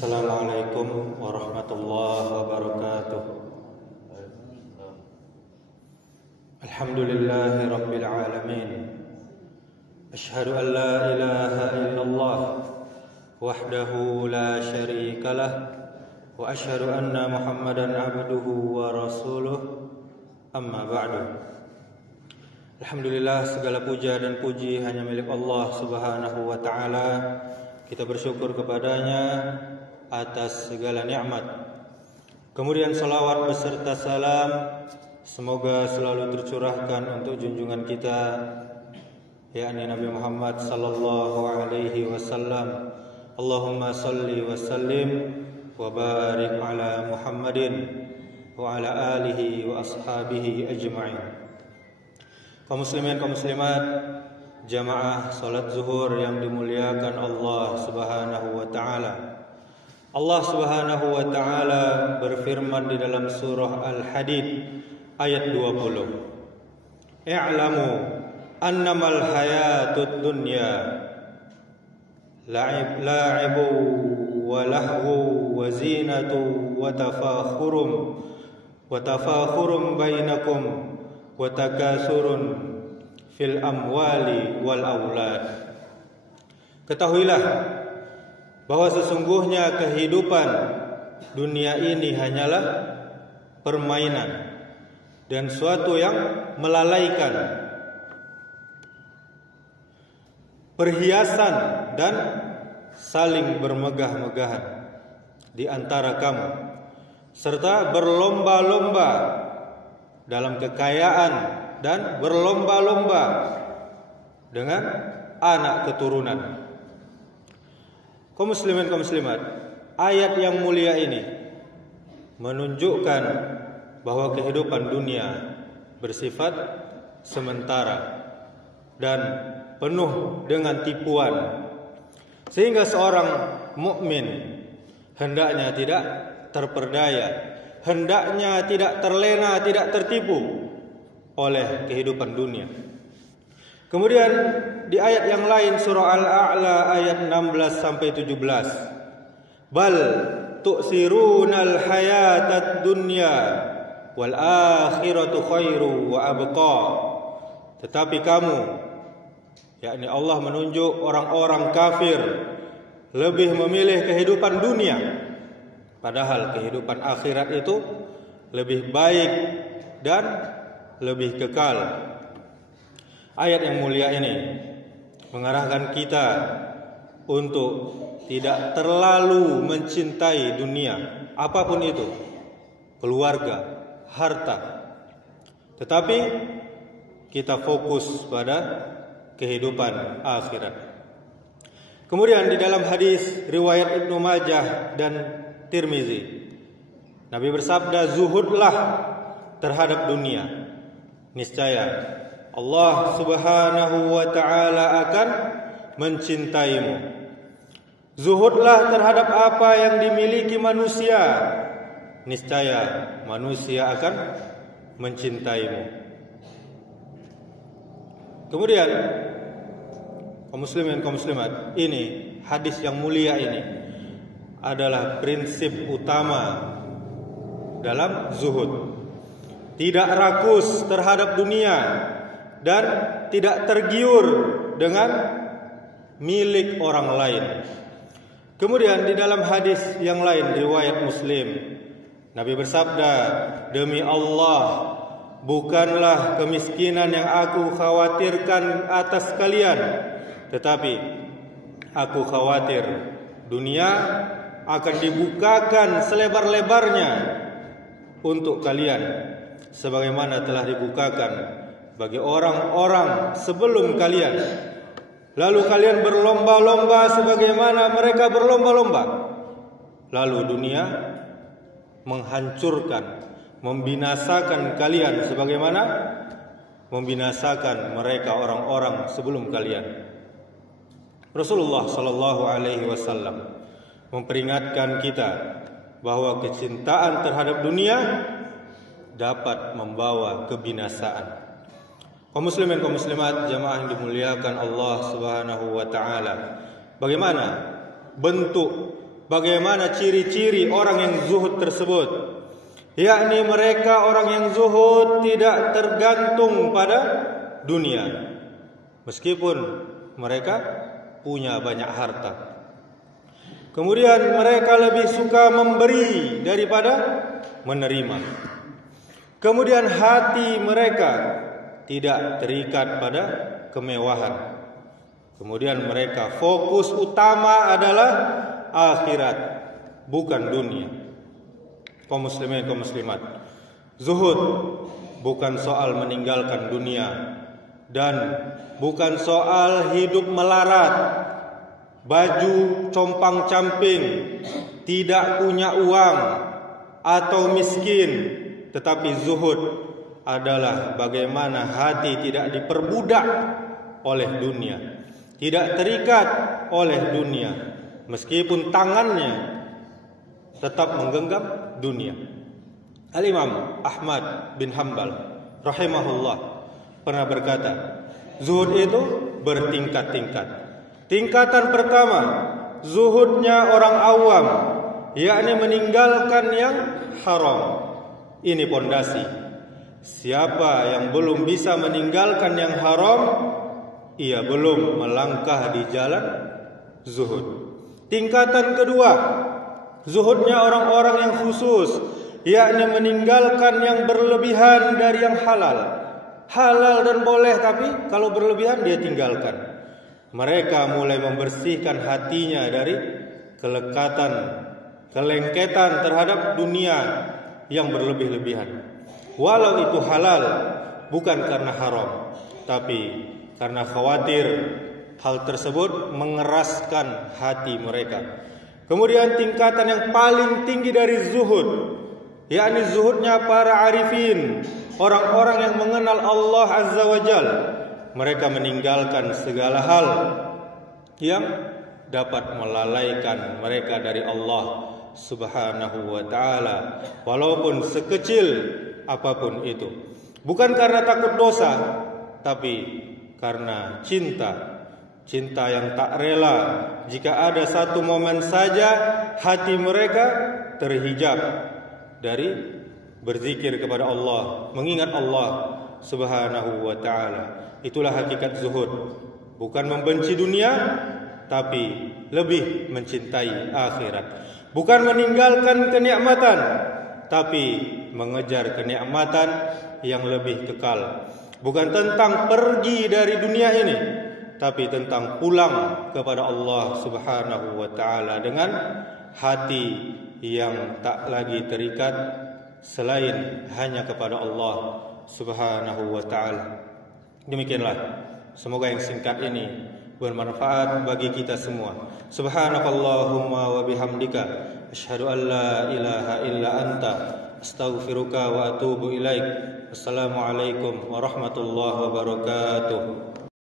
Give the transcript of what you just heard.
Assalamualaikum warahmatullahi wabarakatuh. Alhamdulillahi rabbil alamin. Asyhadu an la ilaha illallah wahdahu la syarika lah wa asyhadu anna Muhammadan abduhu wa rasuluh. Amma ba'du. Alhamdulillah, segala puja dan puji hanya milik Allah Subhanahu wa taala. Kita bersyukur kepadanya atas segala nikmat. Kemudian salawat beserta salam semoga selalu tercurahkan untuk junjungan kita, yakni Nabi Muhammad sallallahu alaihi wasallam. Allahumma salli wa sallim wa barik ala Muhammadin wa ala alihi wa ashabihi ajma'in. Kaum muslimin, kaum muslimat, jamaah salat zuhur yang dimuliakan Allah Subhanahu wa taala. Allah Subhanahu wa taala berfirman di dalam surah Al-Hadid ayat 20. I'lamu annamal hayatud dunya la'ibu wa lahwu wa zinatu wa tafakhurum bainakum wa takasurun fil amwali wal aulad. Ketahuilah bahwa sesungguhnya kehidupan dunia ini hanyalah permainan dan suatu yang melalaikan, perhiasan dan saling bermegah-megahan di antara kamu, serta berlomba-lomba dalam kekayaan dan berlomba-lomba dengan anak keturunan. Kaum muslimin, kaum muslimat, ayat yang mulia ini menunjukkan bahwa kehidupan dunia bersifat sementara dan penuh dengan tipuan, sehingga seorang mukmin hendaknya tidak terperdaya, hendaknya tidak terlena, tidak tertipu oleh kehidupan dunia. Kemudian di ayat yang lain surah Al-A'la ayat 16 sampai 17. Bal tu'sirunal hayatad dunya wal akhiratu khairu wa abqa. Tetapi kamu, yakni Allah menunjuk orang-orang kafir, lebih memilih kehidupan dunia, padahal kehidupan akhirat itu lebih baik dan lebih kekal. Ayat yang mulia ini mengarahkan kita untuk tidak terlalu mencintai dunia, apapun itu, keluarga, harta, tetapi kita fokus pada kehidupan akhirat. Kemudian di dalam hadis riwayat Ibnu Majah dan Tirmizi, Nabi bersabda, zuhudlah terhadap dunia, niscaya Allah Subhanahu wa taala akan mencintaimu. Zuhudlah terhadap apa yang dimiliki manusia, niscaya manusia akan mencintaimu. Kemudian kaum muslimin, kaum muslimat, ini hadis yang mulia ini adalah prinsip utama dalam zuhud. Tidak rakus terhadap dunia dan tidak tergiur dengan milik orang lain. Kemudian di dalam hadis yang lain riwayat Muslim, Nabi bersabda, demi Allah, bukanlah kemiskinan yang aku khawatirkan atas kalian, tetapi aku khawatir dunia akan dibukakan selebar-lebarnya untuk kalian, sebagaimana telah dibukakan bagi orang-orang sebelum kalian. Lalu kalian berlomba-lomba sebagaimana mereka berlomba-lomba. Lalu dunia menghancurkan, membinasakan kalian sebagaimana membinasakan mereka orang-orang sebelum kalian. Rasulullah sallallahu alaihi wasallam memperingatkan kita bahwa kecintaan terhadap dunia dapat membawa kebinasaan. Kaum muslimin, kaum muslimat, jamaah yang dimuliakan Allah Subhanahu wa taala. Bagaimana bentuk bagaimana ciri-ciri orang yang zuhud tersebut, yakni mereka orang yang zuhud tidak tergantung pada dunia meskipun mereka punya banyak harta. Kemudian mereka lebih suka memberi daripada menerima. Kemudian hati mereka tidak terikat pada kemewahan. Kemudian mereka fokus utama adalah akhirat, bukan dunia. Kaum muslimin, kaum muslimat, zuhud bukan soal meninggalkan dunia dan bukan soal hidup melarat, baju compang-camping, tidak punya uang atau miskin. Tetapi zuhud adalah bagaimana hati tidak diperbudak oleh dunia, tidak terikat oleh dunia, meskipun tangannya tetap menggenggam dunia. Al-Imam Ahmad bin Hanbal rahimahullah pernah berkata, zuhud itu bertingkat-tingkat. Tingkatan pertama, zuhudnya orang awam, yakni meninggalkan yang haram. Ini pondasi. Siapa yang belum bisa meninggalkan yang haram, ia belum melangkah di jalan zuhud. Tingkatan kedua, zuhudnya orang-orang yang khusus, yakni meninggalkan yang berlebihan dari yang halal. Halal dan boleh, tapi kalau berlebihan dia tinggalkan. Mereka mulai membersihkan hatinya dari kelekatan, kelengketan terhadap dunia yang berlebih-lebihan. Walau itu halal, bukan karena haram, tapi karena khawatir hal tersebut mengeraskan hati mereka. Kemudian tingkatan yang paling tinggi dari zuhud, yakni zuhudnya para arifin, orang-orang yang mengenal Allah Azza wa Jal. Mereka meninggalkan segala hal yang dapat melalaikan mereka dari Allah Subhanahu wa ta'ala, walaupun sekecil apapun itu. Bukan karena takut dosa, tapi karena cinta yang tak rela jika ada satu momen saja hati mereka terhijab dari berzikir kepada Allah, mengingat Allah Subhanahu wa ta'ala. Itulah hakikat zuhud. Bukan membenci dunia, tapi lebih mencintai akhirat. Bukan meninggalkan kenikmatan, tapi mengejar kenikmatan yang lebih kekal. Bukan tentang pergi dari dunia ini, tapi tentang pulang kepada Allah Subhanahu wa ta'ala dengan hati yang tak lagi terikat selain hanya kepada Allah Subhanahu wa ta'ala. Demikianlah, semoga yang singkat ini bermanfaat bagi kita semua. Subhanakallahumma wa bihamdika asyhadu an la ilaha illa anta astaghfiruka wa atubu ilaik. Assalamualaikum warahmatullahi wabarakatuh.